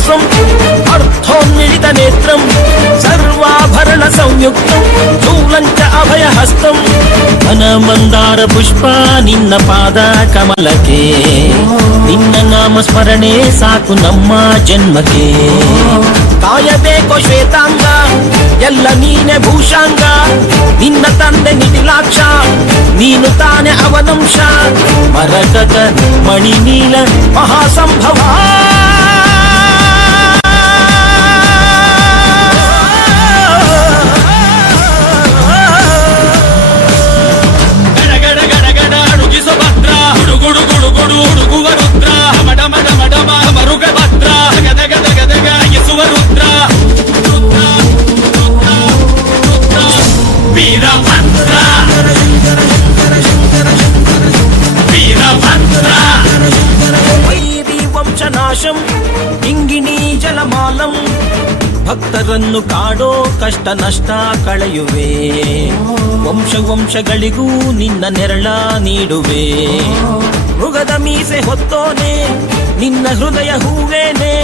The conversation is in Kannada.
శ్వాసం అర్థోన్మిళిత నేత్రం సర్వాభరణ సంయుక్తం చూలంచ అభయహస్తం ఘన ಮಂದಾರ ಪುಷ್ಪ ನಿನ್ನ ಪಾದ ಕಮಲಕ್ಕೆ ನಿನ್ನ ನಾಮ ಸ್ಮರಣೆ ಸಾಕು ನಮ್ಮ ಜನ್ಮಕ್ಕೆ ಕಾಯಬೇಕೋ ಶ್ವೇತಾಂಗ ಎಲ್ಲ ನೀನೆ ಭೂಷಾಂಗ ನಿನ್ನ ತಂದೆ ನಿಟಿಲಾಕ್ಷ ನೀನು ತಾನೆ ಅವನಂಶ ಮರಕತ ಮಣಿನೀಲ ಮಹಾಸಂಭವ ವಂಶನಾಶಂ ಇಂಗಿಣಿ ಜಲಮಾಲಂ ಭಕ್ತರನ್ನು ಕಾಡೋ ಕಷ್ಟ ನಷ್ಟ ಕಳೆಯುವೆ ವಂಶ ವಂಶಗಳಿಗೂ ನಿನ್ನ ನೆರಳ ನೀಡುವೆ ಮೃಗದ ಮೀಸೆ ಹೊತ್ತೋನೆ ನಿನ್ನ ಹೃದಯ ಹೂವೇನೆ